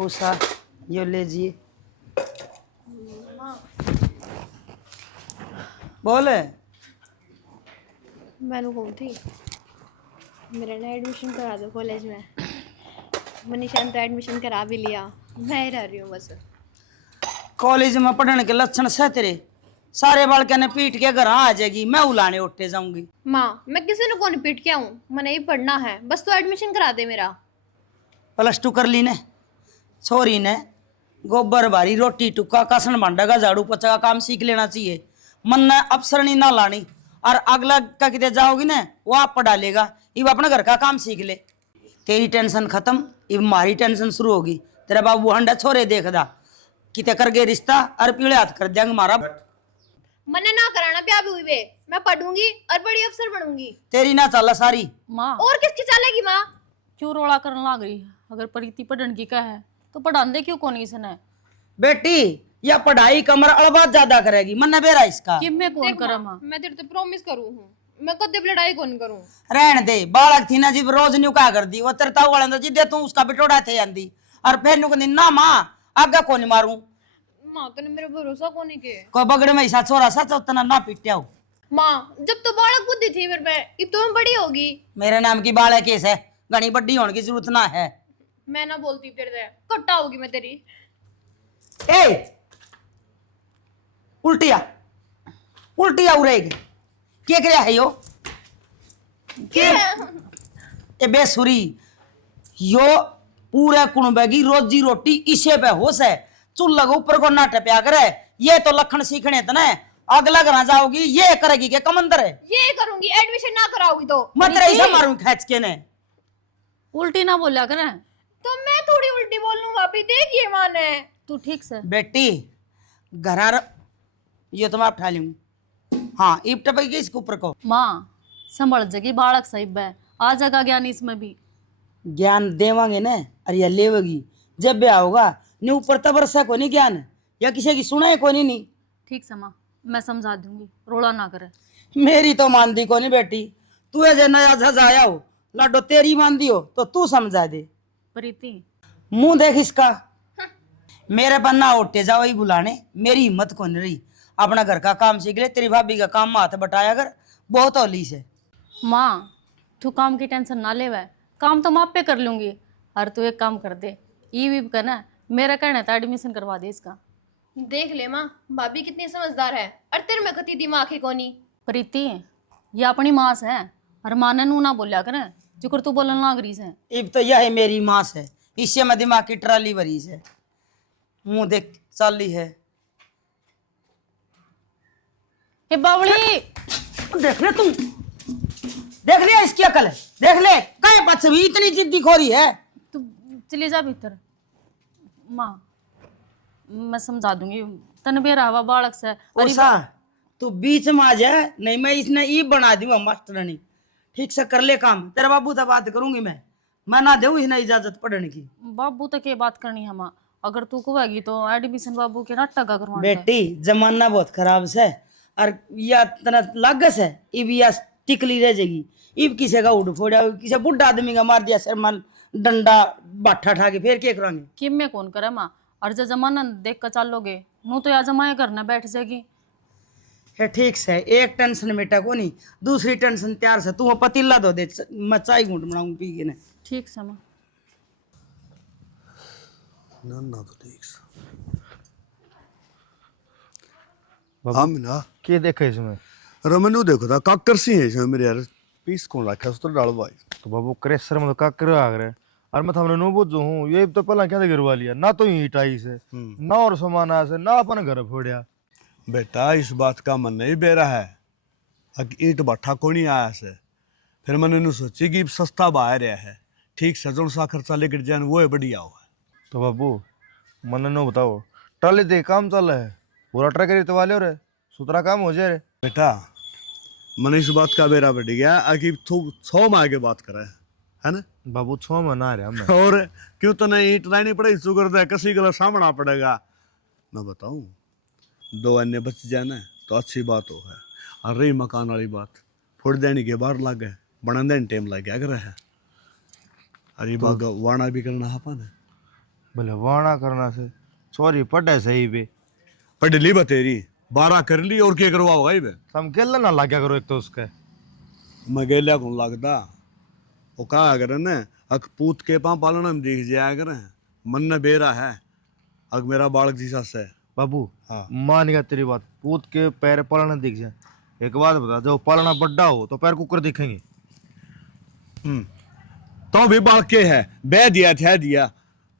उषा ये लीजिए। बोले मैंने कही थी मेरा ना एडमिशन करा दो कॉलेज में। मनीषा ने तो एडमिशन करा भी लिया, मैं ही रह रही हूँ बस। कॉलेज में पढ़ने के लक्षण से तेरे सारे बालक ने पीट के घर आ जाएगी, मैं उलाने उठे जाऊंगी। माँ मैं किसी ने कौन पीट के आऊँ, मैंने ही पढ़ना है, बस तो एडमिशन करा दे मेरा। +2 कर ली ने छोरी ने गोबर भारी रोटी टुक्का कासन भांडा का झाड़ू पोछा का काम सीख लेना चाहिए। मन ने अफसर नहीं ना लानी और अगला का किते जाओगी ना वो आप पढ़ा लेगा। इब अपने घर का काम सीख ले। तेरी टेंशन खत्म, इब हमारी टेंशन शुरू होगी। तेरा बाबू हंडा छोरे देखदा किते कर गए रिश्ता और पीले हाथ कर देंगे हमारा। मैंने ना कराना ब्याह भी हुई वे, मैं पढ़ूंगी और बड़ी अफसर बनूंगी। तेरी ना चला सारी माँ और किसकी चलेगी माँ? क्यों रोड़ा करने लग रही? अगर प्रीति पढ़न की का है तो पढ़ान दे, क्यों कौन इसने? बेटी या पढ़ाई कमर अड़बात ज्यादा करेगी मन ने बेरा इसका। कि मैं कौन करा माँ? मैं तेरे तो प्रॉमिस करूँ हूँ, मैं कदे लड़ाई कौन करूँ। रहन दे बालक थी ना जी रोज न्यू का कर दी वो तेरे ताऊ वाले जिदे तू उसका बिटोड़ा थे आंदी और फिर नु कहंदी ना मां आगे कौन मारूं। माँ तूने मेरा भरोसा कौन के? को बगड़ में ऐसा छोरा सा उतना ना पिटिया हो। माँ जब तो बालक बुद्धि थी मेरे में, अब तो मैं बड़ी होगी। मेरे नाम की बालक केस है, घनी बड्डी होने की जरूरत ना है। मैं ना बोलती तेरे से कट्टा होगी मैं तेरी। ए उल्टिया उल्टिया उड़ेगी के करे है यो के ए बेसुरी यो पूरे कुनबे की रोजी रोटी इसे पे होश है। चूल्हा के ऊपर को ना टप्या करे ये तो लखन सीखने तना अगला घर जाओगी ये करेगी के कमंदर है। ये करूंगी, एडमिशन ना कराओगी तो मत रही से मारूं खींच के ने। उल्टी ना बोलिया करे। तो मैं थोड़ी उल्टी बोल लूं भाभी, देखिए माँ ने। तू ठीक से बेटी घरार ये तो मैं उठा लूंगी। हाँ इब टपक इसके ऊपर को माँ संभल जगी बालक साहिब है, आ जाएगा ज्ञान इसमें भी। ज्ञान देवांगे ना अरे ये लेवगी जब ब्याह होगा नहीं ऊपर तबरसा को नहीं ज्ञान या किसी की सुना है को नहीं। ठीक से माँ मैं समझा दूंगी, रोड़ा ना करे। मेरी तो मानदी को नहीं बेटी, तू ऐसे नया झज आया हो लाडो तेरी मानदी हो तो तू समझा दे। प्रीति मुंह देख इसका मेरे पन्ना उठे जाओ ही बुलाने, मेरी हिम्मत को नहीं रही। अपना घर का काम सीख ले, तेरी भाभी का काम हाथ बटाया कर बहुत होली से। माँ तू काम की टेंशन ना ले, वह काम तो मैं आप पे कर लूंगी। और तू एक काम कर दे, ई भी करना मेरा कहना था एडमिशन करवा दे इसका। देख ले माँ भाभी कितनी समझदार है और तेरे में कती दिमाग है कोनी। प्रीति ये अपनी माँ से है और माँ ने नू ना बोलिया करे जो तू बोलन लाग रही से। इब तो यह है मेरी माँ से, इससे मैं दिमाग की ट्राली भरी से। मुंह देख चाली है हे बावली, देख ले तुम, देख लिया इसकी अकल है, देख ले कहीं बच्चे भी इतनी जिद्दी खोरी है। तू चली जा भीतर। माँ मैं समझा दूंगी, तन बेरा हवा बालक से। उषा तू बीच में आ जा, नहीं मैं इसने ई बना दी मास्टरनी। ठीक से कर ले काम, तेरे बाबू से बात करूंगी मैं ना दूं इसने इजाजत पढ़ने की। बाबू तक ये बात करनी है माँ, अगर तू कहेगी तो एडमिशन बाबू के नाटक का करवाना है। बेटी जमाना बहुत खराब से और या तना लागस है इब या टिकली रह जाएगी। इब किसी का उड़ फोड़ा किसी बुढ़ा आदमी का मार दिया सर मन डंडा बाठा ठा के फिर क्या करेंगे। कि मैं कौन करे माँ, और जो जमाना देख कर चलोगे नू तो या जमाए करना बैठ जाएगी। है ठीक से एक टेंशन मिटा को नहीं, दूसरी टेंशन तैयार से तू पतीला धो दे, मैं चाय घूंट बनाऊं पी के ने। ठीक से माँ। ना ना तो ठीक से हम ना के देखे इसमें? रमनु देखो था काकर सी है इसमें मेरे यार पीस कौन रखा है उस तो डाल भाई तो बाबू क्रेशर में तो का कर आ गए और मैं थामने नो बुझो हूँ ये तो पहला क्या गिरवा लिया ना तो ईट आई से ना और सामान आया से ना अपन घर फोड़िया। बेटा इस बात का मन नहीं बेरा है अग ईट भट्ठा को नहीं आया से फिर मैंने नु सोची कि सस्ता बाहर रहा है ठीक सजन सा खर्चा लेकर जान वो है बढ़िया हुआ। तो बाबू मन नो बताओ टाले दे काम चल है पूरा ट्रक रेत वाले रे सुतरा काम हो जाए रे। बेटा मैंने इस बात का बेरा बढ़ गया अगी तू 6 माह के बात करे है ना बाबू 6 महीना रहा मैं और क्यों तो नहीं ईट लानी पड़ेगी शुगर दे किसी का सामना पड़ेगा। मैं बताऊं 2 अन्य बच जाना तो अच्छी बात हो है और रही मकान वाली बात फोड़ देने के बाहर लग गए बना देने टाइम लग गया कर है अरे बाग वाणा भी करना है अपन भले वाणा करना से सॉरी पढ़े सही पे पढ़ ली बतेरी 12 कर ली और क्या करवा होगा ये तुम केला ना लाग्या करो एक तो उसके मैं गेलिया कौन लगता वो कहा करे न अक पूत के पाँ पालन में दिख जाया करे मन न बेरा है अग मेरा बालक जीसा से बाबू हाँ। मान गया तेरी बात पूत के पैर पलना दिख जाए एक बात बता जब पलना बड्डा हो तो पैर कुकर दिखेंगे तो भी बाके है बह दिया था दिया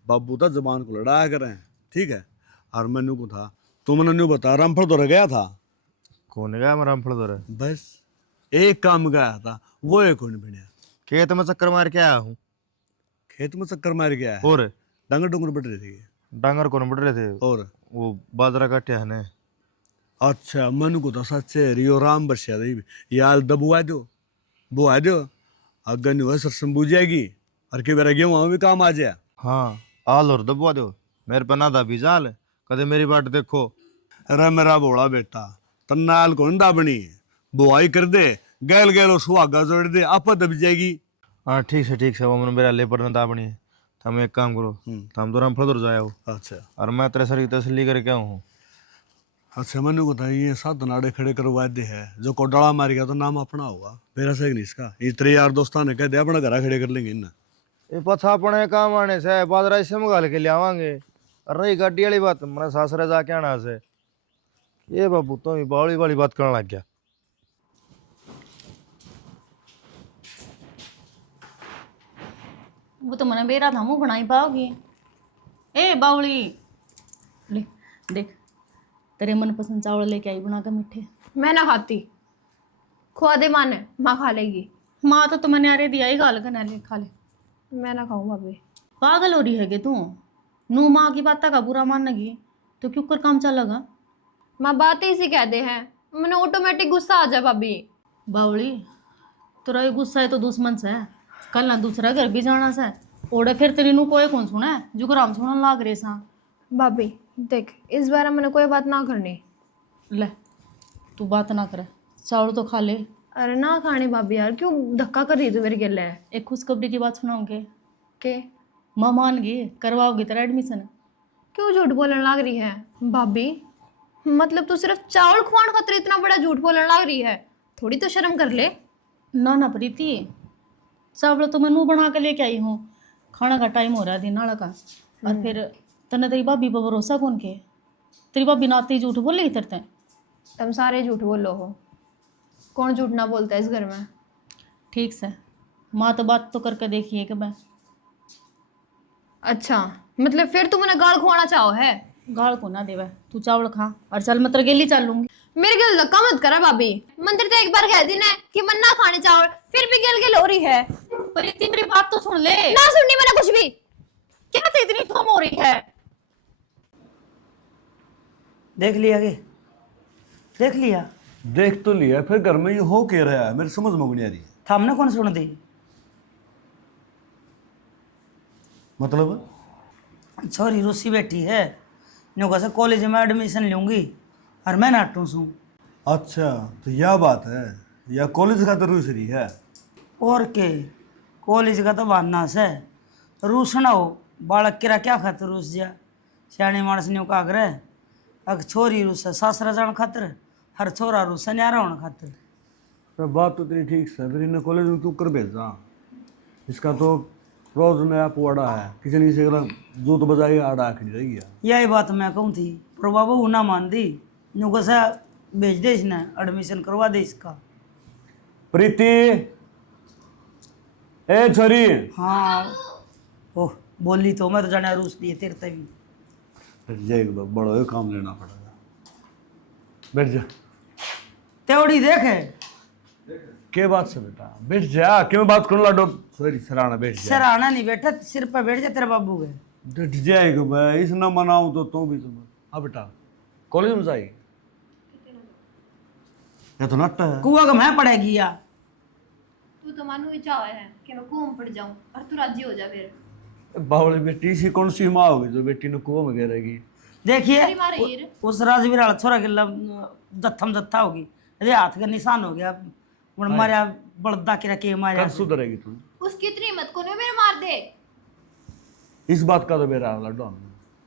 बाबू तो जबान को लड़ाया करें ठीक है और मैनू को था तुमने न्यू बता रामफल तो रह गया था कौन गया मेरा फड़ दो बस एक काम गया था वो एक कौन बनया खेत में चक्कर मार के आया हूँ खेत में चक्कर मार गया है और डंगर डुंगर बढ़ रहे थे डांगर कौन बढ़ रहे थे और वो बाजरा काटे है ने अच्छा मन को तो सच्चे रियो राम बरसिया दे यार दबुआ दो बुआ दो अगर नहीं हुआ सरसम बुझ जाएगी और के बेरा गेहूं भी काम आ जाए हाँ आल और दबवा दो मेरे पे ना दा बीजाल कदे मेरी बाट देखो अरे मेरा बोला बेटा तन्नाल कौन दाबनी बुआई कर दे गैल गैल और सुहागा जोड़ दे आप दब जाएगी हाँ ठीक है वो मैंने मेरा लेबर ने दाबनी है तुम एक काम करो तुम तो राम फड़ जाया हो अच्छा और मैं तेरे सर की तसली करके आऊँ हूँ अच्छा मैंने को था ये 7 नाड़े खड़े करवा दे है जो कोडाला मार गया तो नाम अपना होगा मेरा सही नहीं इसका ये तेरे यार दोस्तान ने कह दिया अपना घर खड़े कर लेंगे ना ये पछा अपने काम आने से बाजरा इसे मंगा के ले आवांगे और रही गाड़ी वाली बात मेरा सासरे जाके आना से ये बाबू तो ही बावली वाली बात करने लग गया वो तो मैंने बेरा था मुँह बनाई पाओगी ए बावली ले देख तेरे मनपसंद चावल लेके आई बना कर मीठे मैं ना खाती खुआ दे माँ ने, माँ खा लेगी। माँ तो मैंने अरे दिया ही गाल का ले खा ले मैं ना खाऊं भाभी। पागल हो रही है तू नू माँ की बात का बुरा मान लगी तो क्यों कर काम चलेगा माँ बातें इसी कह दे हैं, मैंने ऑटोमेटिक गुस्सा आ जाए भाभी। बावली तेरा ये गुस्सा है तो दुश्मन से है कल ना दूसरा घर भी जाना से ओड़े फिर तेरी नू कोई कौन सुना है जो राम सुनन लाग रहे सा भाभी देख इस बार मैंने कोई बात ना करनी। ले तू बात ना करे चावल तो खा ले अरे ना खाने भाभी यार, क्यों धक्का कर रही तू मेरे गले? एक खुशखबरी की बात सुनाओगे के माँ मान गई करवाओगे तेरा एडमिशन क्यों झूठ बोलने लग रही है भाभी? मतलब तू सिर्फ चावल खुआन खातिर इतना बड़ा झूठ बोलने लग रही है, थोड़ी तो शर्म कर ले। ना ना प्रीति चावल तो मैं नू बना के लेके आई हूँ खाना का टाइम हो रहा है दिन नाड़ा का और फिर तने तेरी भाभी पर भरोसा कौन के तेरी भाभी नाते ही झूठ बोल रही तरते तुम सारे झूठ बोलो हो, कौन झूठ ना बोलता है इस घर में? ठीक से माँ तो बात तो करके देखिए कि मैं अच्छा मतलब फिर तू मैंने गाल खुआना चाहो है? गाल को ना देवे तू चावल खा और चल मैं तेरे गेली चल लूंगी मेरे गल धक्का मत करा भाभी, मंदिर तो एक बार कह दी ना कि मन ना खाने चावल, फिर भी गल गल हो रही है। प्रीति मेरी बात तो सुन ले ना सुननी मैंने कुछ भी। क्या तो इतनी थम हो रही है देख लिया के देख लिया देख तो लिया फिर घर में ये हो क्या रहा है मेरी समझ में नहीं आ रही है थामने कौन सुन दी मतलब छोरी रूसी बैठी है नो कैसे कॉलेज में एडमिशन लूंगी और मैं नाटू सू अच्छा तो यह बात है या कॉलेज का तो रूसरी है और के कॉलेज का तो बहाना से रूस ना हो बालक किरा क्या खातर रूस जा सियाने मानस ने का आग्रह अग छोरी रूस है सासरा जान खातर हर छोरा रूस है न्यारा होने खातर तो बात तो तेरी ठीक है फिर इन्हें कॉलेज में क्यों कर भेजा इसका तो रोज नया पुआड़ा है किसी ने किसी का जूत बजाई आड़ा आखिरी रह गया यही बात मैं कहूँ थी पर बाबू ना मान दी नो कैसा भेज दे इसने एडमिशन करवा दे इसका प्रीति ए छोरी हाँ ओह बोली तो मैं तो जाने रूस दिए तेरे तभी फिर जाएगा बड़ा ही काम लेना पड़ेगा बैठ जा तेवड़ी देखे के बात से बेटा बैठ जा क्यों बात कर लाडो सॉरी सराना बैठ जा सराहना नहीं बैठा सिर पर बैठ जा तेरे बाबू के बैठ जाएगा भाई इस ना मनाऊं तो तू भी तुम हाँ बेटा कॉलेज में जाएगी या तो नट है कुआ का मैं पड़ेगी या तू तो मानो ही चाह है कि मैं कुएं में पड़ जाऊं और तू राजी हो जा फिर। बावली बेटी सी कौन सी माँ होगी जो बेटी ने कुआं में गिरेगी देखिए तेरी माँ रही है। उस राजवीर वाला छोरा के जत्थम जत्था होगी अरे हाथ का निशान हो गया उन मारा बड़दा के रखे मारा कब सुधरेगी तू उसकी इतनी हिम्मत को नहीं मेरे मार दे। इस बात का तो बेरा लड्डो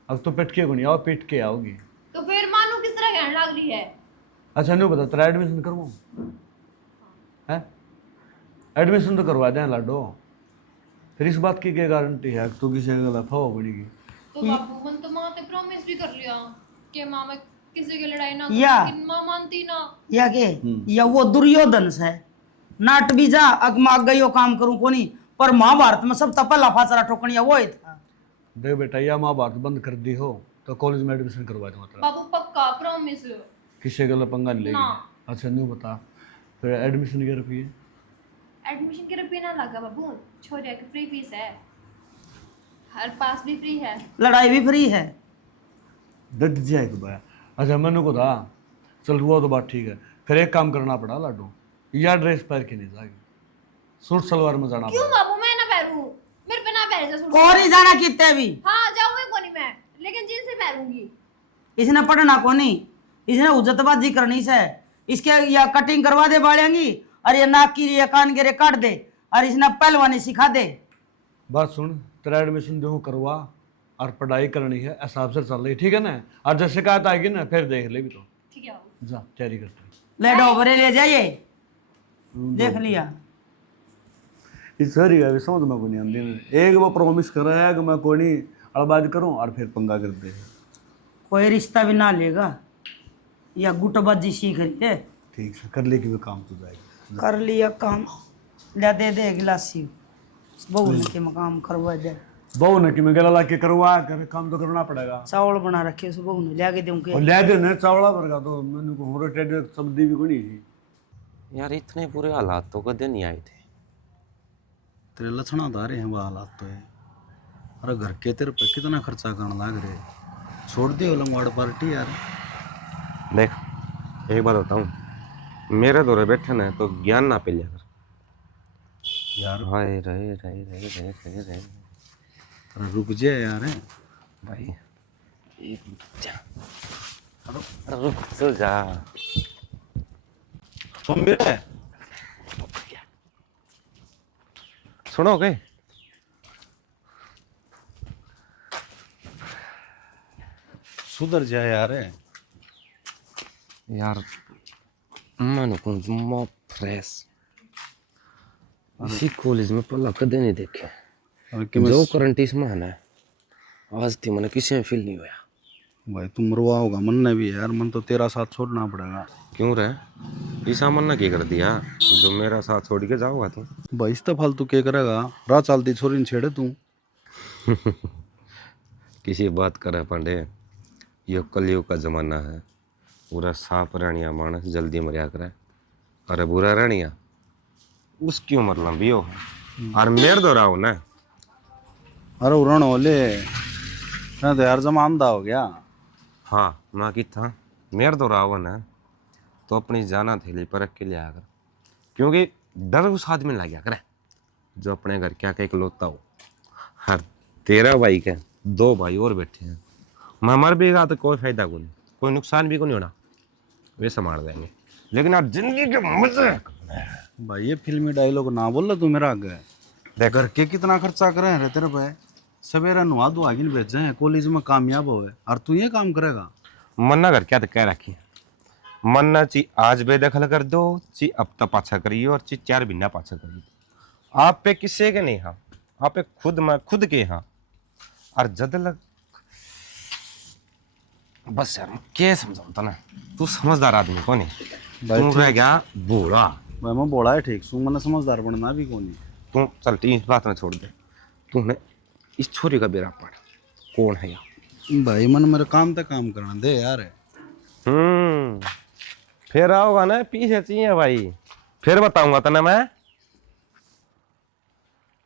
अब तो पिट के को नहीं आओ, पिट के आओगी। तो फिर मानू किस तरह कहने लग रही है? अच्छा नहीं बता, तेरा एडमिशन करवाऊँ है? एडमिशन तो करवा दें लड्डो, फिर इस बात की क्या गारंटी है तू किसी का गलत हो पड़ेगी? तो बाबू मन तो माँ ने प्रॉमिस भी कर लिया कि माँ मैं किसी की लड़ाई ना या। करूं, लेकिन माँ मानती ना। या के या वो दुर्योधन से नाट भी जा अगमा गयो काम करूं कोनी, पर महाभारत में सब तपला फासरा ठोकनिया वो ही था। देख बेटा, या महाभारत बंद कर दी हो तो कॉलेज में एडमिशन करवा दूंगा तेरा, बाबू पक्का प्रॉमिस। किसी गलत पंगा नहीं लेगी। ना। अच्छा नहीं बता, फिर एडमिशन के रुपये? एडमिशन के रुपये ना लगा बाबू, छोरे की फ्री फीस है, हर पास भी फ्री है, लड़ाई भी फ्री है। डट जाए तो भाई। अच्छा मैंने को था, चल हुआ तो बात ठीक है, फिर एक काम करना पड़ा लाडो, या ड्रेस पहन के नहीं जाएगी, सूट सलवार में जाना क्यों पड़ा। बाबू मैं ना पहनूं, मेरे पे ना पहन जा सूट। और ही जाना कितने भी हाँ जाऊंगी कोनी मैं, लेकिन जींस ही पहनूंगी। इसने पढ़ना कोनी, इसने उज्जतबाजी करनी से, इसके या कटिंग करवा दे बाड़ेंगी और ये नाक की या कान के रे काट दे और इसने पहलवानी सिखा दे। बात सुन, तेरा एडमिशन जो करवा और पढ़ाई करनी है हिसाब से चल रही, ठीक है ना? और जब शिकायत आएगी ना फिर देख ले भी तो। ठीक है बाबू। जा तैयारी करते ले डोबरे ले जाइए, देख लिया। इस सर ही समझ में को नहीं आती, एक वो प्रॉमिस कर रहा है कि मैं कोई नहीं अड़बाज करूं और फिर पंगा करते हैं। कोई रिश्ता भी ना लेगा या गुटबाजी सीख रही है। ठीक है, कर ले कि वो काम तो जाएगा। कर लिया काम, ले दे दे गिलासी बहू ने के मकाम करवा दे। बहू ने कि मैं गला ला के करवा कर काम तो करना पड़ेगा। चावल बना रखे उस बहू ने, ले के दूंगे। और ले दे ने चावला भरगा तो मैंने को होरे टेड सब्जी भी कोनी थी। यार इतने बुरे हालात तो कदे नहीं आए थे। तेरे लक्षण आ रहे हैं वो हालात तो है। अरे घर के तेरे पे कितना खर्चा करने लग रहे, छोड़ दियो लंगवाड़ पार्टी यार। देख एक बात बताऊं, मेरे दौरे बैठे ना तो ज्ञान ना पे लिया कर यार हाय रहे रहे रहे रहे रहे रहे अरे रुक जाए यार। भाई एक रुक जा, अरे रुक तो जा। सुनो के सुधर जाए यार। यार मैं को फ्रेश इसी कॉलेज में पहला कदे नहीं देखे। और कि मैं जो करंट इसमें है ना, आज थी मैंने किसी में फील नहीं हुआ। भाई तुम मरवा होगा मन ने भी यार, मन तो तेरा साथ छोड़ना पड़ेगा। क्यों रहे ईसा मन ने क्या कर दिया जो मेरा साथ छोड़ के जाओगा तू? भाई इस तो फालतू क्या करेगा, राह चलती छोरी ने छेड़े तू। किसी बात करे पांडे, ये कलयुग का जमाना है, पूरा साफ रानिया मानस जल्दी मरिया करे, अरे बुरा रानिया उसकी उम्र लंबी हो और मेर दो रहा हो ना। अरे उरण ओले मैं तो यार जमानदा हो गया। हाँ माँ की था मेर दो रहा हो ना तो अपनी जाना थैली परख के लिया कर, क्योंकि डर उस आदमी लग गया करे जो अपने घर क्या का इकलौता हो। हर तेरा भाई के दो भाई और बैठे हैं, मैं मर भी गया तो कोई फायदा को नहीं, कोई नुकसान भी को नहीं होना, वे संभाल देंगे। लेकिन आप जिंदगी के मजे भाई ये फिल्मी डायलॉग ना बोल तू मेरा आगे। घर के कितना खर्चा करे रे तेरे पे, सवेरे नुआ दो आगे भेजे हैं कॉलेज में कामयाब हो और तू ये काम करेगा। मन्ना कर क्या तो कह रखी मन्ना ची आज बेदखल कर दो, ची अब तक पाछा करिए और ची 4 महीना पाछा करिए। आप पे किसी के नहीं हाँ, आप पे खुद मैं खुद के हाँ। और जद लग बस यार क्या समझाता ना, तू समझदार आदमी को नहीं, तू रह गया बूढ़ा। भाई मैं बोला है ठीक सू, मैंने समझदार बनना भी कौन नहीं। तू चल इस बात में छोड़ दे, तूने इस छोरी का बेरा पड़ कौन है यार? भाई मन मेरे काम तक काम करना दे यार। फिर आओगा ना पीछे चाहिए भाई, फिर बताऊंगा तने मैं,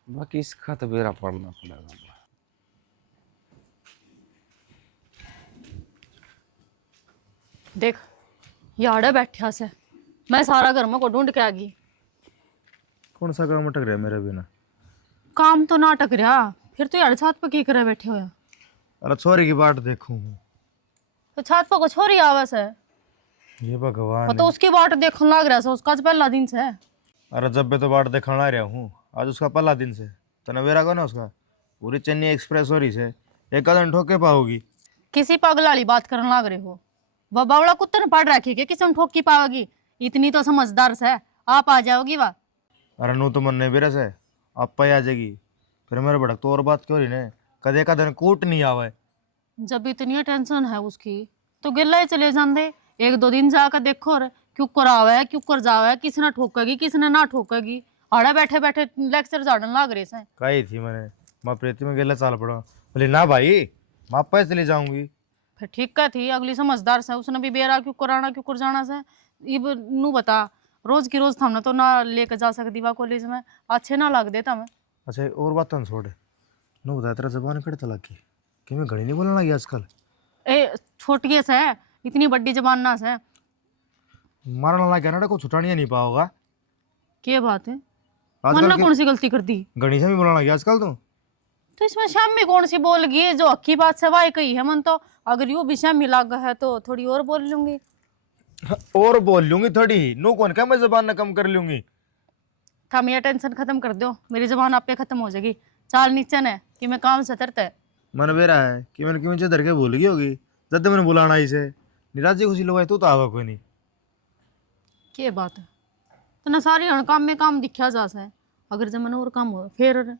बाकी इसका तो बेरा पड़ना पड़ेगा। देख यार बैठा से मैं सारा घर में को ढूंढ के आ गई। कौन सा काम अटक रहा है मेरे बिना? काम तो ना अटक रहा, फिर तो यार छत पे की करे बैठे हुए। अरे छोरी की बाट देखूं तो छत पे को छोरी आवास है, ये भगवान तो उसकी बाट देखने लग रहा है, उसका आज पहला दिन से। अरे जब भी तो बाट दिखाना रहा हूँ, आज उसका पहला दिन से तो नवेरा को ना उसका पूरी चेन्नई एक्सप्रेस हो रही से एक कदम ठोके पाओगी। किसी पागल वाली बात करने लग रहे हो। वह बावड़ा कुत्ते ने पढ़ रखी है, किसी में ठोक की पाओगी? इतनी तो समझदार है, आप आ जाओगी वह। अरे नू तो मन नहीं बेरस है, आप आ जाएगी। फिर मेरे भड़क तो और बात क्यों रही ने, कदे का दिन कूट नहीं आवे। जब इतनी टेंशन है उसकी तो गिल्ला ही चले जाते, 1-2 दिन जाकर देखो और क्यों करावे क्यों कर जावे, किसने ठोकेगी किसने ना ठोकेगी। आड़े बैठे बैठे लेक्चर झाड़न लग रहे से। कही थी मैंने माँ प्रीति में गेला चाल पड़ा, बोले ना भाई माँ पे चली जाऊंगी। फिर ठीक का थी, अगली समझदार से उसने भी बेरा क्यों कराना क्यों कर जाना से। इब नू बता, रोज की रोज थमने तो ना लेके जा सकती वह कॉलेज में, अच्छे ना लग देता मैं। अच्छा और बात तो छोड़, नू बता तेरा जबान कड़े तला की कि मैं घड़ी नहीं बोलने लगी आजकल। ए छोटी से है, इतनी बड़ी जबान ना से। मारने लग गया ना को छुटानिया नहीं पाओगा। क्या बात है, आजकल मन कौन सी गलती कर दी? घड़ी से भी बोलने लगी आजकल तो इसमें शामी कौन सी बोल गई? जो अक्की बात से वाई कही है मन तो, अगर यूं भी शामी लग है तो थोड़ी और बोल लूंगी। तो और बोल लूंगी थोड़ी, नू कौन क्या मैं जबान न कम कर लूंगी। था मेरा टेंशन खत्म कर दो, मेरी जबान आप पे खत्म हो जाएगी। चाल नीचे ने कि मैं काम से तरता है। मन बेरा है कि मैंने कि मुझे धर के भूल गई होगी, जब मैंने बुलाना इसे निराजी खुशी लगाई तो आवा कोई नहीं। क्या बात है, तो ना सारी हण काम में काम दिखा जा से, अगर जब मन और काम हो फिर।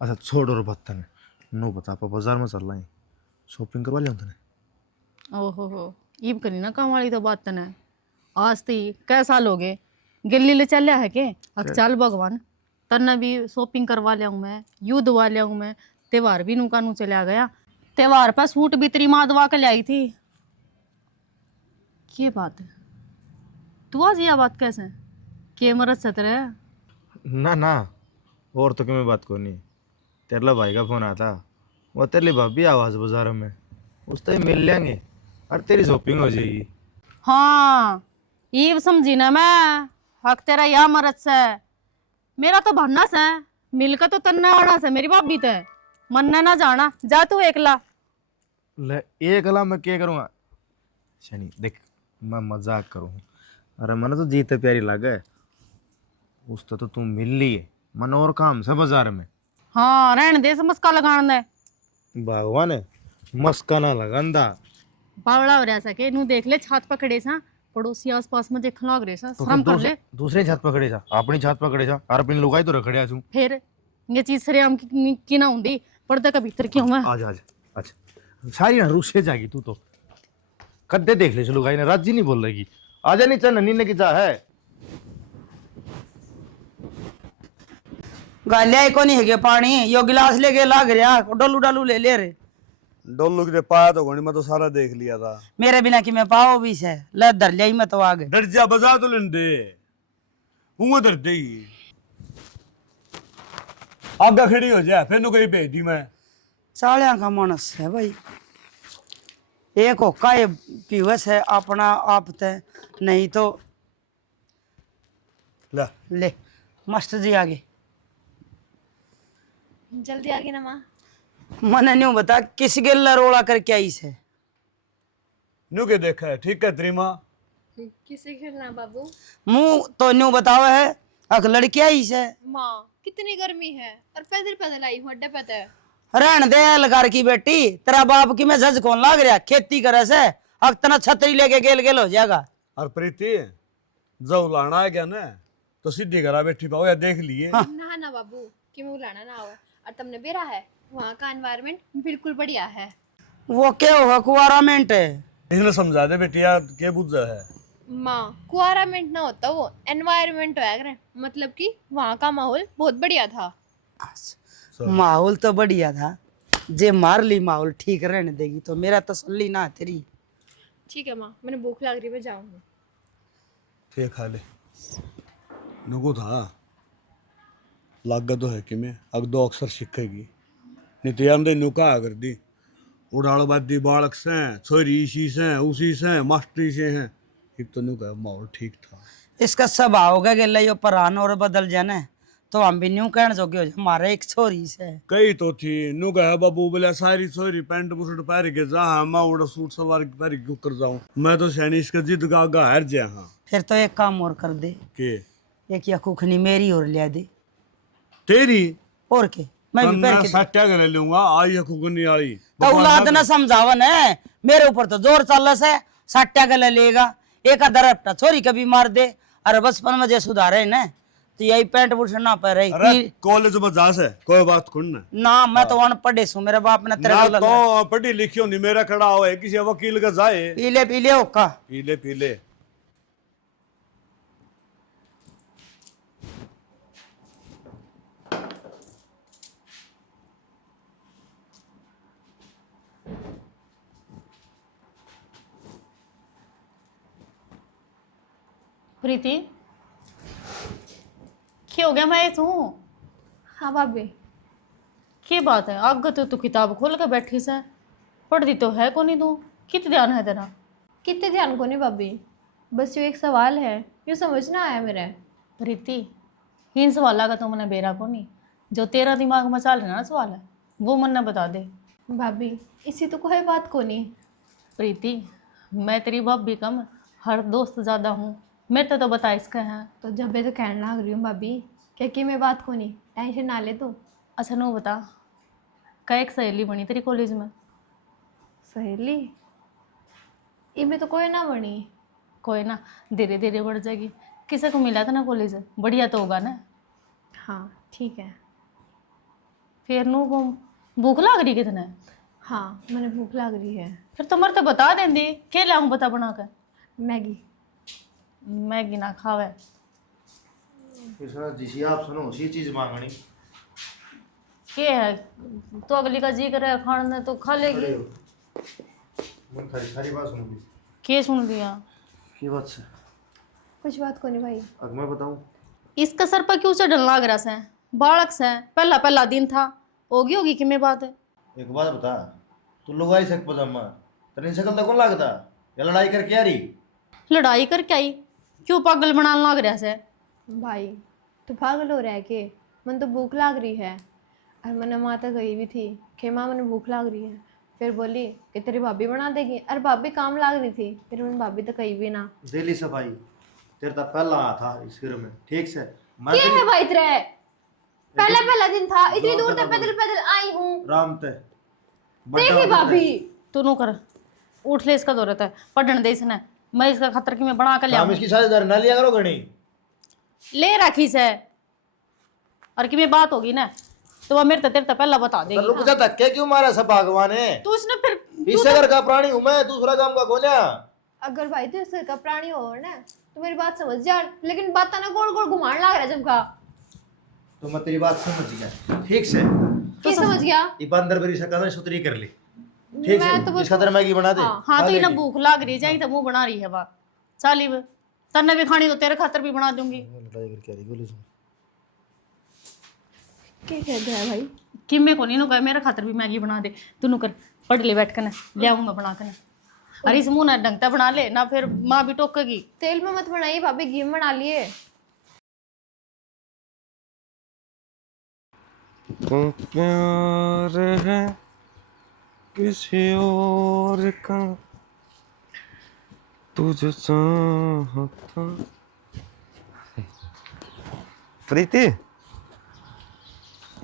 अच्छा छोड़ और बत्तन नू बता आप बाजार में चल रहा है शॉपिंग करवा लिया तने। ओहो हो, ईब करी ना काम वाली तो बात तने। आज तो कै साल हो गए गिल्ली ले चलिया है के, अब चल भगवान तन्ने भी शॉपिंग करवा लिया हूँ मैं, यू दवा लिया हूँ मैं। त्योहार भी नू का नू चला गया, त्योहार पर सूट भी तेरी माँ दवा के लाई थी। क्या बात है, तू आज यह बात कैसे के मरद सतरे? ना ना और तो क्यों बात को नहीं, तेरला भाई का फोन आया था, वो तेरे लिए भाभी आवाज बाजार में उससे मिल लेंगे और तेरी शॉपिंग हो जाएगी। हाँ ईब समझी ना मैं, हक तेरा यह मरद से। मेरा तो भन्ना से मिलकर तो तन्ने आना से, मेरी भाभी ते मन्ना ना जाना, जा तू एकला। ले एक अला मैं क्या करूँगा शनि, देख मैं मजाक करूँ, अरे मन तो जीते प्यारी लगे उस तो तुम मिल लिए मन और काम से बाजार में। हाँ रहने दे, मस्का लगान दे। भगवान है मस्का ना लगांदा बावड़ा हो रहा सके नू देख ले, छात पकड़े सा पड़ोसी आस पास में देख लाग रहे सा, तो शर्म कर ले। दूसरे छत पकड़े जा अपनी छत पकड़े जा और अपनी लुगाई तो रखड़िया छू। फिर ये चीज सरे हम की ना हुंदी, पर्दे का भीतर क्यों मैं? आज आज अच्छा सारी ना रूसे जागी तू तो कद्दे देख ले लुगाई ने राजी नहीं बोल रही। आजा नीचे नन्नी ने की चाह है गालिया को नहीं है पानी, यो गिलास लेके लाग रहा, डोलू डालू ले ले रे। डोलू के पाया तो घणी, मैं तो सारा देख लिया था। मेरे बिना कि मैं पाओ भी से ले धर लिया ही मैं तो आगे। डर जा बजा तो लेन दे, वो डर दे आगा खड़ी हो जाए फिर नु कहीं भेज दी मैं। सालिया का मानस है भाई, एक होका ये पीवस है अपना आप ते, नहीं तो ले ले मास्टर जी आगे। जल्दी आगे ना माँ। मैंने नहीं बता किस गिल्ला रोड़ा करके आई से। नु के देखा है ठीक है तेरी माँ। किसे खेलना बाबू? मुंह तो न्यू बतावा है, अख लड़की आई से। माँ कितनी गर्मी है और पैदल पैदल आई हूँ अड्डे पे ते। रहन दे लकार की बेटी, तेरा बाप की मैं जज कौन लाग रहा, खेती करे से अख तना छतरी लेके गेल गेल हो जाएगा। और प्रीति जब लाना है क्या ना तो सीधी करा बैठी पाओ या देख लिए। ना ना बाबू कि मैं बुलाना ना आवे, और तुमने बेरा है वहाँ का एनवायरनमेंट बिल्कुल बढ़िया है। वो क्या होगा कुआरामेंट है। इसने समझा दे बेटिया के बुझा है। माँ कुआरामेंट ना होता, वो एनवायरनमेंट है करे, मतलब कि वहाँ का माहौल बहुत बढ़िया था। माहौल तो बढ़िया था, जे मार ली माहौल ठीक रहने देगी तो मेरा तसल्ली ना तेरी। ठीक है माँ, मैंने भूख लग रही है, जाऊँगी। ठीक खा ले नुको था लागा तो है कि मैं अग दो अक्सर सीखेगी नहीं तो यार दे नुका कर दी उड़ाड़बादी बालक से छोरी इसी से उसी से मास्टरी से हैं। एक तो नुका माहौल ठीक था, इसका स्वभाव होगा कि लयो परान और बदल जाना तो हम भी न्यू कहने जोगे हो जाए, हमारे एक छोरी से कई तो थी नुका है बाबू बोले सारी छोरी पैंट बुशट पहन के जा मैं उड़ा सूट सलवार पहन के कर जाऊं, मैं तो सैनी इसका जिद का आगा हर जा। हाँ फिर तो एक काम और कर दे, के एक या कुखनी मेरी और लिया दे। तेरी और के मैं भी पैर के सट्टा ले लूंगा आई कुगनी वाली तो औलाद न समझावन है, मेरे ऊपर तो जोर चालस है, सट्टा के ले लेगा, एक आधा रपटा छोरी कभी मार दे, अरे बचपन में जे सुधारे न तो यही पैंट बुशर्ट ना पह रही अरे कॉलेज में जा से कोई बात खुन ना, मैं तो अनपढ़ हूँ, मेरे बाप ने तेरे ना तो पढ़ी लिखी हो नहीं मेरा खड़ा हो किसी वकील का जाए पीले पीले होका पीले पीले। प्रीति क्या हो गया? मैं तू हाँ भाभी। क्या बात है? आग तो तू किताब खोल के बैठी से, पढ़ती तो है को नहीं तू? कित ध्यान है तेरा? कितने ध्यान को नहीं भाभी, बस ये एक सवाल है, ये समझ ना आया मेरे। प्रीति इन सवाल का तो मैंने बेरा को नहीं, जो तेरा दिमाग में चल रहा ना सवाल है वो मन बता दे। भाभी इसी तो कोई बात को नहीं। प्रीति मैं तेरी भाभी कम, हर दोस्त ज़्यादा हूँ, मेरे तो बता इसका है। तो जब मैं तो कहने लग रही हूँ भाभी, क्या कि मैं बात को नहीं, टेंशन ना ले तू। अच्छा नो बता, क्या एक सहेली बनी तेरी कॉलेज में? सहेली इनमें तो कोई ना बनी। कोई ना, धीरे धीरे बढ़ जाएगी। किसी को मिला था ना कॉलेज, बढ़िया तो होगा ना? हाँ ठीक है। फिर नू वो भूख लग रही कितने? हाँ मैंने भूख लग रही है। फिर तुम तो बता देंदी, क्या लाऊं बता बना कर? मैगी। मैगी ना खावे। जिसी आप सुनो उसी चीज मांगनी। के है तो अगली का जी करे खाने तो खा लेगी। मन खाली सारी बात सुनोगी। के सुन लिया? की बात से? कुछ बात को नहीं भाई। अब मैं बताऊं? इसका सर पर क्यों चढ़न लग रहा से? बालक से पहला पहला दिन था, होगी होगी कि मैं बात है। एक बात बता, तू लुगाई सक पजामा तेरी शकल तो कौन लगता? ये लड़ाई करके आ रही? लड़ाई करके आई? क्यों पागल बनाने लग रहा से? भाई तू पागल हो रहा है के? मन तो भूख लग रही है, और मैंने माता गई भी थी कि माँ मैंने भूख लग रही है, फिर बोली कि तेरी भाभी बना देगी, और भाभी काम लग रही थी, फिर मैंने भाभी तो कही भी ना। दिल्ली सफाई तेरे तो पहला था इस घर में, ठीक से? मैं क्या है भाई तेरे? पहला पहला दिन था, इतनी दूर तक पैदल पैदल आई हूँ। राम ते देखी भाभी। तू नो कर, उठ ले, इसका दौरत है, पढ़ने दे इसने, मैं इसका खतर की मैं बना कर हम लिया इसकी साझेदारी ना लिया करो घनी। ले रखी से, और कि मैं बात होगी ना तो वह मेरे तो तेरे तो पहला बता देगी। रुक जा, धक्के क्यों मारा सब भगवान है? तू इसने फिर इस घर का प्राणी हूं मैं, दूसरा काम का खोजा। अगर भाई तू इस घर का प्राणी हो ना तो मेरी बात समझ जा, लेकिन बात ना गोल गोल घुमाने लग रहा है जब का। तो मैं तेरी बात समझ गया, ठीक से? क्या समझ गया? ये बंदर मेरी शकल में सुतरी कर ली, ठीक मैं तो है? बस- इस खातर मैगी बना दे। हाँ तो इन्हें भूख लग रही जाए तो मुंह बना रही है बा चाली वे तन्ने भी खानी तो तेरे खातर भी बना दूंगी। लड़ाई करके आ रही गोली से। क्या कह रहा है भाई? कि मैं को नहीं नो कहे मेरे खातर भी मैगी बना दे, तू नु कर पढ़ ले बैठ कर ना, ले आऊंगा बना कर ना। अरे इस मुंह ना ढंगता बना ले ना, फिर माँ भी टोकेगी। तेल में मत बनाइए भाभी, घी में बना लिए। तुम प्यार है किसी और का तुझे चाहता। प्रीति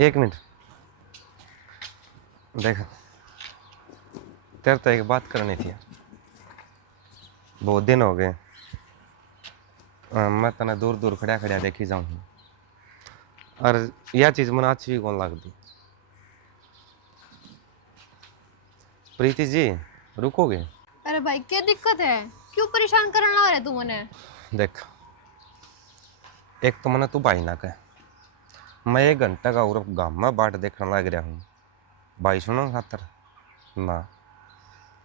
एक मिनट देख, तेरे तो एक बात करनी थी, बहुत दिन हो गए मैं तना दूर दूर खड़ा खड़ा देखी जाऊँ, और यह चीज़ मना अच्छी भी कौन लगती। प्रीति जी रुकोगे? अरे भाई क्या दिक्कत है, क्यों परेशान करने लग रहा है तू मने? देख, एक तो मैंने तू भाई ना कह, मैं 1 घंटा का और गाँव में बाट देखने लग रहा हूँ, भाई सुनो खातर ना,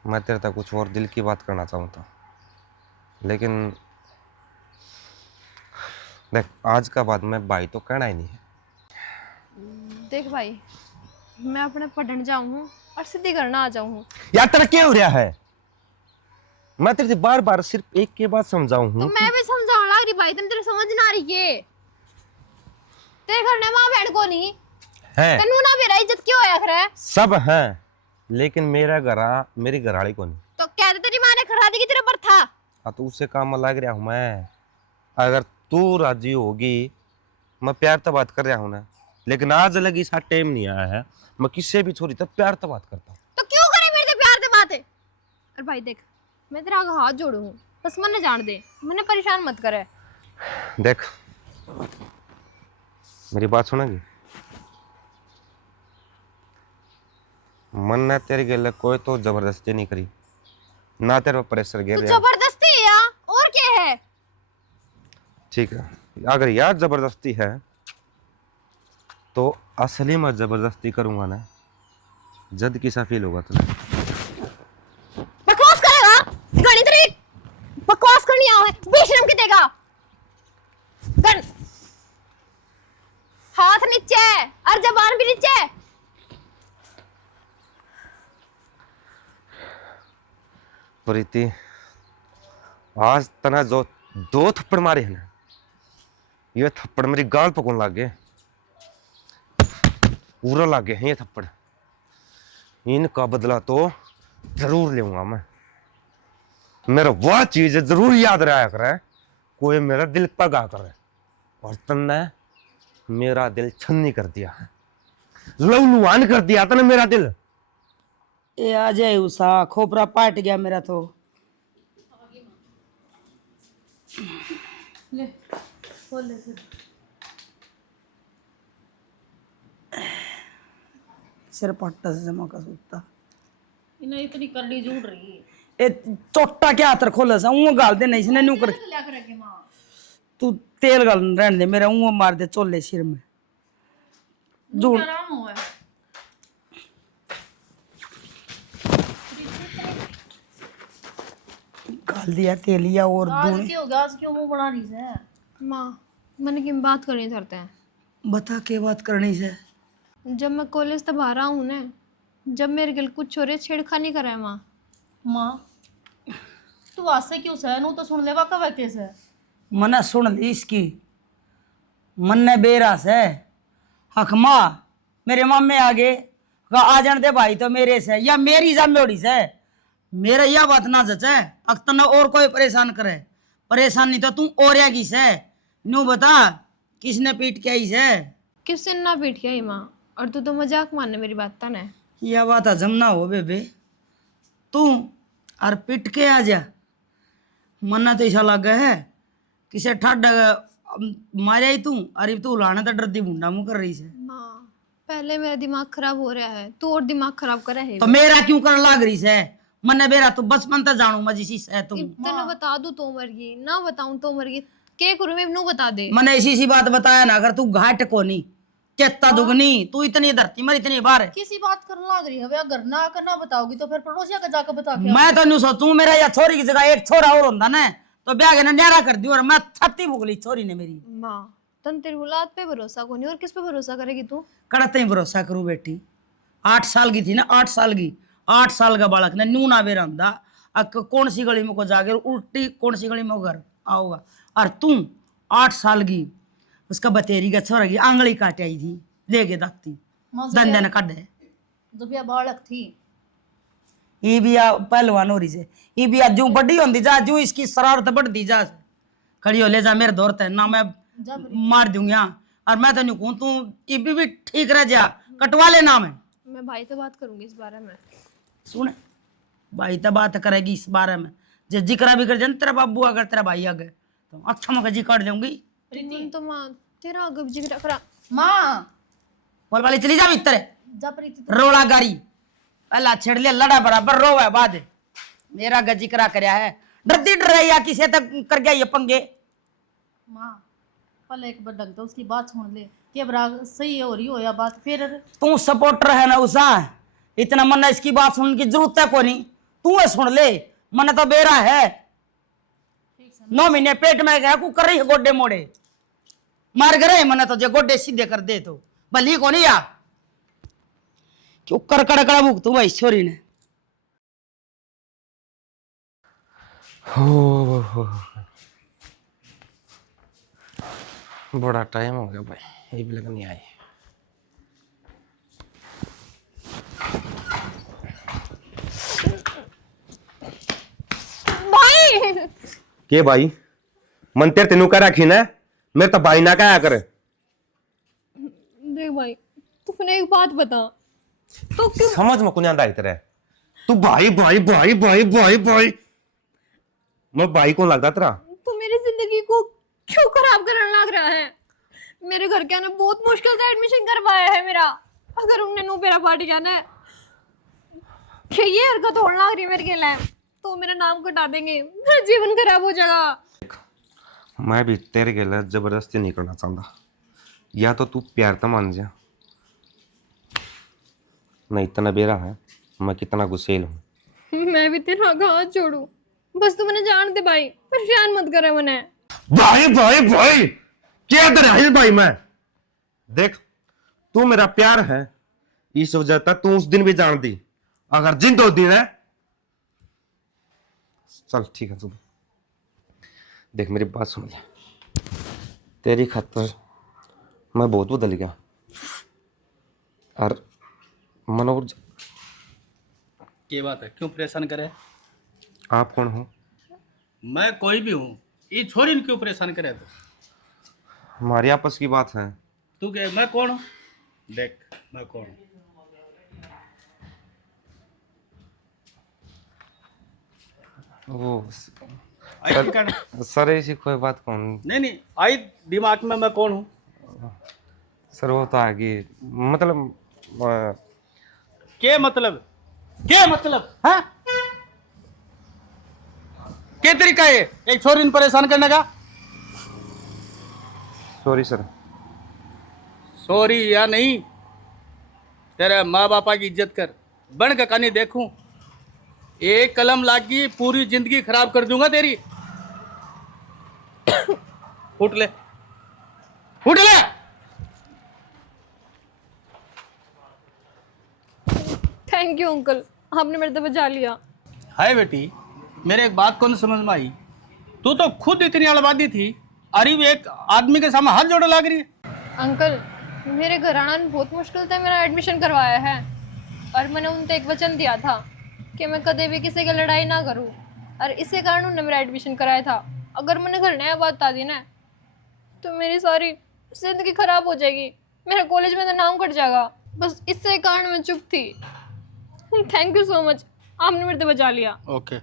मैं तेरे तक कुछ और दिल की बात करना चाहता, लेकिन देख आज का बाद में भाई तो कहना ही नहीं है। देख भाई, मैं अपने पढ़ने जाऊँ हूँ और सीधी करना आ जाऊँ हूँ। यार तेरा क्या हो रहा है? मैं तेरे से बार बार सिर्फ एक के बात समझाऊं तो हूँ। मैं भी समझाने लग रही भाई, तुम तेरे समझ ना आ रही है। तेरे घर ने माँ बहन को नहीं है कानून भी रहा, इज्जत क्यों होया करे? सब है, लेकिन मेरा घरा मेरी घरवाली को नहीं। तो क्या तेरी माँ ने खड़ा दी कि तेरा पर था? हाँ तो उससे काम में लग रहा हूँ मैं, अगर तू राजी होगी, मैं प्यार तो बात कर रहा हूँ ना, लेकिन आज लगी सा टाइम नहीं आया है, मैं किसी भी छोरी तक प्यार तो बात करता हूँ। तो क्यों करे मेरे से प्यार से बातें? और भाई देख, मैं तेरा आगे हाथ जोड़ू हूँ, बस मन जान दे, मैंने परेशान मत करे। देख मेरी बात सुनेगी, मन ने तेरी गल कोई तो जबरदस्ती नहीं करी, ना तेरे पर प्रेशर गिर तो रहा। जबरदस्ती है या और क्या है? ठीक है, अगर यार जबरदस्ती है तो असली में जबरदस्ती करूंगा ना, जद किसा फील होगा तुझे। बकवास करेगा? गाड़ी तेरी बकवास करनी आओ है, बेशरम के देगा। गन हाथ नीचे और जबान भी नीचे। प्रीति, आज तना जो 2 थप्पड़ मारे हैं ना, ये थप्पड़ मेरी गाल पकड़ने लग गए, पूरा लग गए हैं ये थप्पड़। इनका बदला तो जरूर लूंगा मैं। मेरा वह चीज जरूर याद रहा करे, कोई मेरा दिल पगा करे, और तन्ने मेरा दिल छन्नी कर दिया है, लहूलुहान कर दिया तने मेरा दिल। ए आ जाए उषा, खोपरा पाट गया मेरा तो। ले खोल ले फिर। सिर पट्टा से जमा का सूता इन्हें इतनी करड़ी जुड़ रही है। ए चोट्टा क्या हाथ खोल सा ऊं गाल दे, नहीं इसने न्यू कर। क्या करेगी माँ? तू तेल गाल रहने दे, मेरा ऊं मार दे चोले सिर में। जुड़ आराम हुआ है। गाल दिया तेलिया और आज दूनी। क्यों गैस क्यों मुंह बना रही है? माँ मैंने किन बात करनी करते हैं? बता के बात करनी से। जब मैं कॉलेज तब आ रहा हूँ ना, जब मेरे गिल कुछ छोरे छेड़खानी करा है माँ। माँ तू आज से क्यों सहन तो सुन लेवा कब कैसे? मना सुन ली इसकी, मन ने बेरास है। हक माँ मेरे मामे आगे का आ जान दे भाई तो मेरे से या मेरी जामेड़ी से। मेरा यह बात ना जचे अख्तर न और कोई परेशान करे, परेशानी तो तू और या किस है। नू बता किसने पीट के आई से? किससे ना पीट गई माँ, और तू तो मजाक मानने मेरी बात था ना। यह बात हजम ना हो बेबे, तू और पिट के आ जा। मन्ना तो ऐसा लगा है किसे ठड मारे ही तू, अरे तू लाने तो डरती बूंडा मुँह कर रही से। माँ पहले मेरा दिमाग खराब हो रहा है, तू और दिमाग खराब कर रहा है। तो मेरा क्यों कर लाग रही से? मन्ने बेरा तू बचपन तक जानू मजी से तुम। तेने बता दूं तो मर गई, ना बताऊं तो मर गई, के करूं मैं? नू बता दे। मने ऐसी सी बात बताया ना, अगर तू घाट को नहीं चेता दुगनी, तू इतनी धरती मर इतनी बार है। किसी बात करने लग रही है भैया, घर ना आकर ना बताओगी तो फिर पड़ोसिया का जाकर बता के मैं तो नहीं सोचू मेरा या छोरी की जगह एक छोरा और होता ना तो ब्याह के न्यारा कर दी, और मैं छत्ती भूगली छोरी ने मेरी। माँ तन तेरी औलाद पे भरोसा को नहीं, और किस पे भरोसा करेगी तू? कड़ते ही भरोसा करूं बेटी। 8 साल की थी ना, 8 साल की, 8 साल का बालक ने नू ना बेरा हमदा कौन सी गली में को जाके उल्टी कौन सी गली में घर आओगा। और तू 8 साल की उसका बतेरी का छोरा की आंगली काट आई थी लेके दाती दंदन कड्डे। जब यह बालक थी ये भी आ पहलवान हो रही से, ये भी जो बड़ी होती जा जो इसकी शरारत बढ़ती जा, खड़ी हो ले जा मेरे दौर ते ना मैं मार दूंगा। और मैं तो नहीं कहूँ तू ये भी ठीक रह जा, कटवा ले ना मैं भाई से बात करूंगी इस बारे में। सुन भाई तो बात करेगी इस बारे में, जो जिक्र भी कर जाए तेरा बाबू अगर तेरा भाई आगे तो अच्छा मैं जी काट जाऊंगी। तुम तो माँ तेरा आगे जिक्र करा। माँ बोल वाली चली जा भीतर जा प्रीति रोड़ा गाड़ी पहला छेड़ लिया लड़ा बराबर रो है बाद मेरा जिक्र करया है। डरती डर रही या किसे तक कर गया ये पंगे। माँ पहले एक बार ढंग तो उसकी बात सुन ले कि अब राग सही हो रही हो या बात फिर। तू सपोर्टर है ना उषा, इतना मन इसकी बात सुनने की जरूरत है को नहीं, तू है सुन ले। मन तो बेरा है 9 महीने पेट में गया कु कर रही है गोड्डे मोड़े मार गए मन तो जो गोड्डे सीधे कर दे तो भली को नहीं या क्यों कर कड़ा भूख तू भाई छोरी ने। हो बड़ा टाइम हो गया भाई, ये भी लगन नहीं आई। भाई के भाई मन तेरे तेनू कह रखी ना, मेरे तो भाई ना कहा कर। देख भाई, तूने एक बात बता, तो क्यों समझ में कुछ आई तेरे। तू भाई भाई भाई भाई भाई भाई, मैं भाई कौन लगता तेरा? तू मेरी जिंदगी को क्यों खराब करने लग रहा है? मेरे घर के ने बहुत मुश्किल से एडमिशन करवाया है मेरा। अगर उनने नो मेरा पार्टी जाना है कि ये हरकत होने लग रही है मेरे के लिए, तो मेरा नाम कटा देंगे, मेरा जीवन खराब हो जाएगा। मैं भी तेरे के लिए जबरदस्ती नहीं करना चाहता, या तो तू प्यार तो मान जा। मैं इतना बेरा है, मैं कितना गुस्सेल हूँ। मैं भी तेरा हाथ छोड़ू, बस तू मैंने जान दे भाई, परेशान मत करे मने। भाई भाई भाई क्या दराइल भाई, मैं देख तू मेरा प्यार है, इस वजह तक तू उस दिन भी जान दी। अगर जिन 2 दिन है, चल ठीक है, सुन देख मेरी बात सुन ले। तेरी खातिर मैं बहुत बदल गया, और मनोज ये बात है, क्यों परेशान करे? आप कौन हो? मैं कोई भी हूँ, ये छोरी ने क्यों परेशान करे? तो हमारी आपस की बात है। तू क्या, मैं कौन हूँ? देख मैं कौन हूँ। वो आई कर सर ऐसी कोई बात कौन? नहीं आई दिमाग में मैं कौन हूँ। सर वो तो आगे मतलब क्या मतलब हाँ? क्या तरीका है एक छोरी ने परेशान करने का? Sorry sir. सॉरी या नहीं, तेरे माँ बापा की इज्जत कर, बन का कहानी देखूं, एक कलम लागी पूरी जिंदगी खराब कर दूंगा तेरी। उठ ले। थैंक यू अंकल, आपने मेरे से बचा लिया। हाय बेटी, मेरे एक बात को नहीं समझ में आई, तू तो खुद इतनी अलवादी थी, अरे भी एक आदमी के सामने हाथ जोड़े लग रही है। अंकल, मेरे घराना ने बहुत मुश्किल से मेरा एडमिशन करवाया है, और मैंने उनसे एक वचन दिया था कि मैं कदे भी किसी की लड़ाई ना करूं, और इसी कारण उन्होंने मेरा एडमिशन कराया था। अगर मैंने घर नया बात बता दी ना, तो मेरी सारी जिंदगी खराब हो जाएगी, मेरा कॉलेज में तो नाम कट जाएगा। बस इससे कारण मैं चुप थी। थैंक यू सो मच, आपने मेरे से बचा लिया। ओके,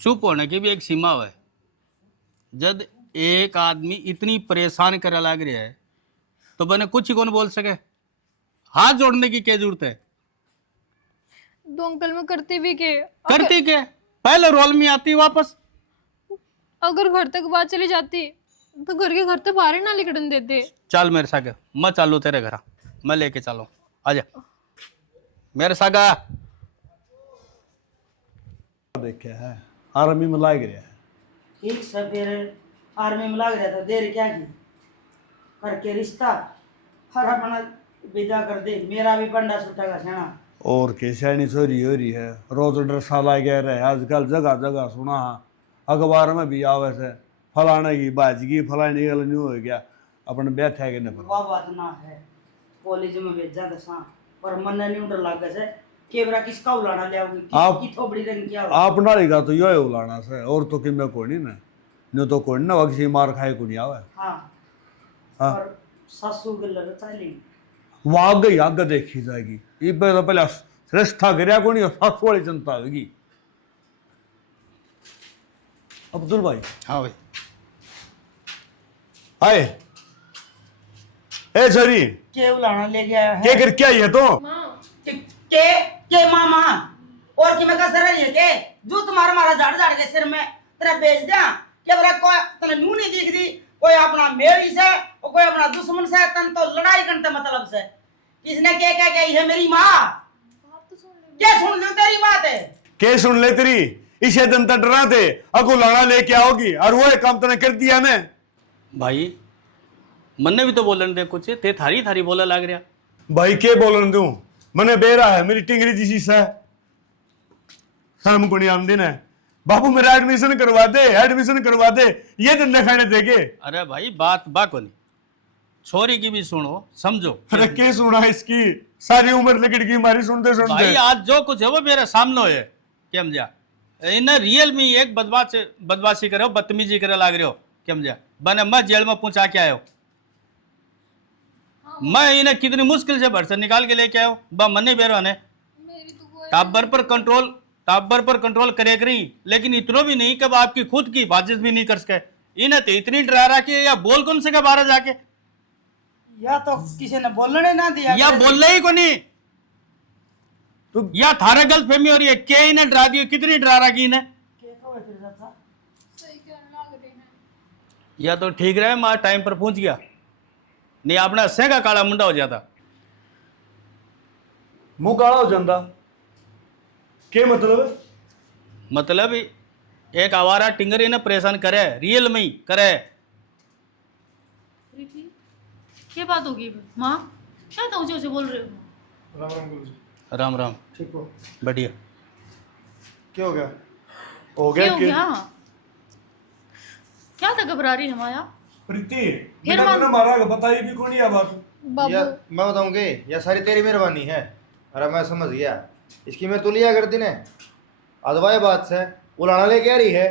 चुप होने की भी एक सीमा है। जब एक आदमी इतनी परेशान करे लग रहा है, तो बने कुछ ही कौन बोल सके? हाथ जोड़ने की क्या जरूरत है? तो अंकल मैं करती भी के, करती क्या? पहले रोल में आती वापस। अगर घर तक बात चली जाती तो घर के घर तो बाहर ही ना निकलने देते। चल मेरे साथ, मैं चालू तेरे घर, मैं लेके चलो, आजा मेरे साथ। देखा है आर्मी में लाग रहा है। ठीक से फिर आर्मी में लग रहा था, देर क्या की करके रिश्ता हर अपना विदा कर दे, मेरा भी बंडा छुटेगा सेना। और कैसा चोरी हो रही है, रोज ड्रेसा ला गया रहे। आजकल जगह जगह सुना अखबार में भी आवे से फलाने की बाजगी फलाने की न्यू हो गया, अपन बैठे के नहीं। वह बात ना है, कॉलेज में भेजा दसा पर मन नहीं डर लागे से केवरा किसका उलाना ले आओगी, किसकी थोबड़ी रंग क्या आप नाली का तो यो है उलाना से, और तो कि मैं कोई नहीं ना, न्यू तो कोई ना वक्सी मार खाए को नहीं आवे। हाँ हाँ। और सासू के लड़ चलेगी वहां आगे ही आगे देखी जाएगी। ये तो पहले श्रेष्ठा गिरा को नहीं, सासू वाली जनता होगी। अब्दुल भाई। हाँ भाई। हाय ए सरी के उलाना ले गया है क्या कर क्या ये तो के मामा और कि मैं का सर नहीं है के जो तुम्हारा मारा झाड़ झाड़ के सिर में तेरा बेच दिया के बरा कोई तने न्यू नहीं दिख दी, कोई अपना मेरी से और कोई अपना दुश्मन से, तन तो लड़ाई करते मतलब से। किसने क्या कही है मेरी माँ? क्या सुन लो तेरी बात है? के सुन ले तेरी इसे दिन तक डरा दे अगो लाना लेके आओगी, और वो काम तने कर दिया ने। भाई मन्ने भी तो बोलन दे कुछ, ते थारी थारी बोला लग रहा। भाई के बोलन दूं, मने बेरा है मेरी टिंगरी जिसी से शर्म को नहीं आमदी ने। बाबू मेरा एडमिशन करवा दे, ये धंधे खाने देगे। अरे भाई बात बाको नहीं, छोरी की भी सुनो समझो। अरे के सुना इसकी सारी उम्र निकट गई हमारी सुनते भाई सुनते। आज जो कुछ है वो मेरे सामने है, क्या समझा? इन रियल में एक बदमाशी करे हो, बदतमीजी करे लाग रहे हो, क्या समझा? बने मैं जेल में पहुंचा के आयो। मैं इन्हें कितनी मुश्किल से घर से निकाल के लेके आया हूँ, बा मन्ने बेरो ने टाबर पर कंट्रोल करे करी, लेकिन इतना भी नहीं कि अब आपकी खुद की हिफाजत भी नहीं कर सके। इन्हें तो इतनी डरा रखी है, या बोल कौन से बाहर जाके, या तो किसी ने बोलने ना दिया, या बोल ही को नहीं, तू या थारा गलत फहमी हो रही है। क्या इन्हें डरा दिया, कितनी डरा रखी इन्हें? या तो ठीक रहे माँ टाइम पर पहुंच गया, नहीं अपना सेगा काला मुंडा हो जाता। मुंह काला हो जाता के मतलब एक आवारा टिंगर इन्हें परेशान करे, रियल में ही करे। प्रीति क्या बात होगी माँ, क्या तो ऊंचे ऊंचे बोल रहे हो? राम राम। ठीक हो? बढ़िया। क्या हो गया? हो क्या गया हो कि गया? क्या था घबरा रही है माया? प्रीति फिर मैंने मारा बताई भी कौन है बात। या मैं बताऊंगी, या सारी तेरी मेहरबानी है। अरे मैं समझ गया, इसकी मैं तुलिया करती ने अदवाए बात से उलाना लेके आ रही है।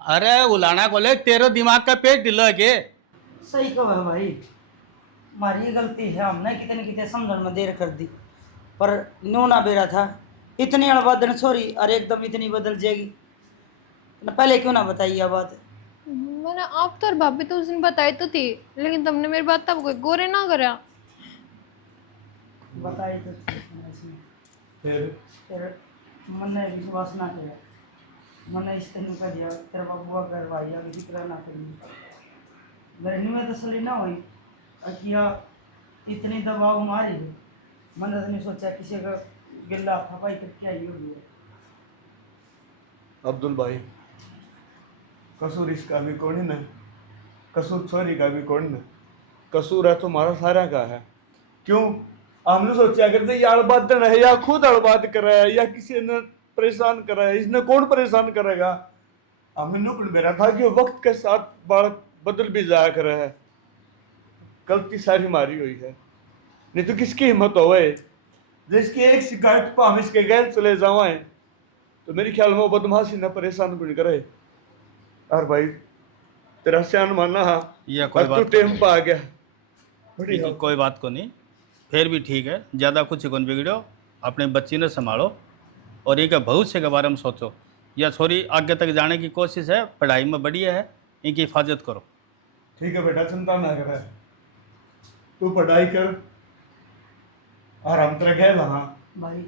अरे उलाना को ले, तेरे दिमाग का पेट ढिला है के? सही कहा है भाई, हमारी गलती है, हमने कितने कितने समझने में देर कर दी, पर नो ना बेरा था। इतनी अड़बदन सॉरी, और एकदम इतनी बदल जाएगी ना, पहले क्यों ना बताइए ये बात। मैंने आप तो और भाभी तो उस दिन बताई तो थी, लेकिन तुमने मेरी बात तब कोई गोरे ना करा। बताई तो थी इसने। फिर मैंने विश्वास ना किया, मैंने इस तरह कर दिया, तेरा बाबू घर भाई अभी जिक्र ना करिए, मेरे न्यू में तसली ना हुई किया, इतनी दबाव हमारी है। मैंने तो नहीं सोचा किसी का गिल्ला थपाई तक क्या ही होगी। अब्दुल भाई कसूर इसका भी कौन है ना, कसूर छोरी का भी कौन ना, कसूर है तुम्हारा सारा का है। क्यों हमने सोचा करते ये अड़बादन है, या खुद अड़बाद कर रहा है, या किसी ने परेशान कर रहा है, इसने कौन परेशान करेगा। हमें नुकड़ मेरा था कि वक्त के साथ बालक बदल भी जाया कर रहा है, गलती सारी हमारी हुई है। नहीं तो किसकी हिम्मत हो जिसकी एक शिकायत पर हम इसके गैर चले जावाएं, तो मेरे ख्याल में वो बदमाशी न परेशान भी नहीं करे। और भाई तेरा सियान माना या कोई अब बात तो टेम पर आ गया। ठीक है, कोई बात को नहीं, फिर भी ठीक है, ज़्यादा कुछ कौन बिगड़ो, अपने बच्ची ने संभालो और एक भविष्य के बारे में सोचो। या छोरी आगे तक जाने की कोशिश है, पढ़ाई में बढ़िया है, इनकी हिफाजत करो। ठीक है बेटा, चिंता ना कर, तू पढ़ाई कर और हम तेरा गए वहाँ। भाई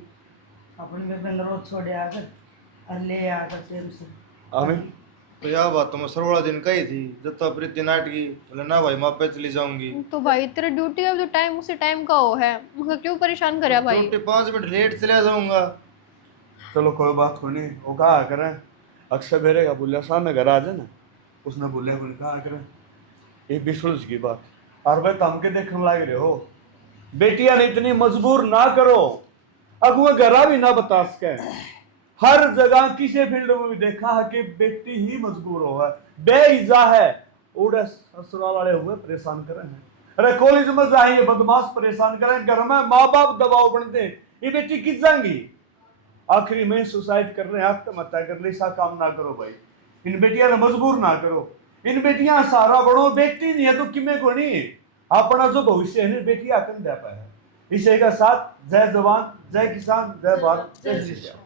अपनी बेबे रोज छोड़ आकर और ले आकर फिर उसे आमिर तो यह बात तो मैं सरवाला दिन कही थी, जब तक प्रीति नाट की बोले ना भाई मापे चली जाऊंगी। तो भाई तेरा ड्यूटी का जो टाइम उसी टाइम का हो है, मुझे क्यों परेशान करे भाई? ड्यूटी 5 मिनट लेट चला जाऊंगा। चलो कोई बात को नहीं, वो कहा करें अक्सर भेरेगा बोलिया सामने घर आ जाए ना, उसने बोलिया बोले कहा करें ये भी सुलझ की बात। और भाई तम के देखने लग रहे हो, बेटियां ने इतनी मजबूर ना करो, अगुआ घरा भी ना बता सके। हर जगह किसी फील्ड में भी देखा है कि बेटी ही मजबूर हो है, बेइज्जा है, उड़े ससुराल वाले हुए परेशान कर रहे हैं। अरे कॉलेज में जाइए बदमाश परेशान करें, घर में माँ बाप दबाव बनते, ये बेटी किस जाएंगी, आखिरी में सुसाइड कर रहे हैं, आत्महत्या कर ले। ऐसा काम ना करो भाई, इन बेटियां ने मजबूर ना करो, इन बेटियां सारा बड़ो, बेटी नहीं है तो किमें को नहीं, अपना जो भविष्य है बेटियां कर दे पाए। इसी के साथ जय जवान जय किसान जय भारत जय श्री राम।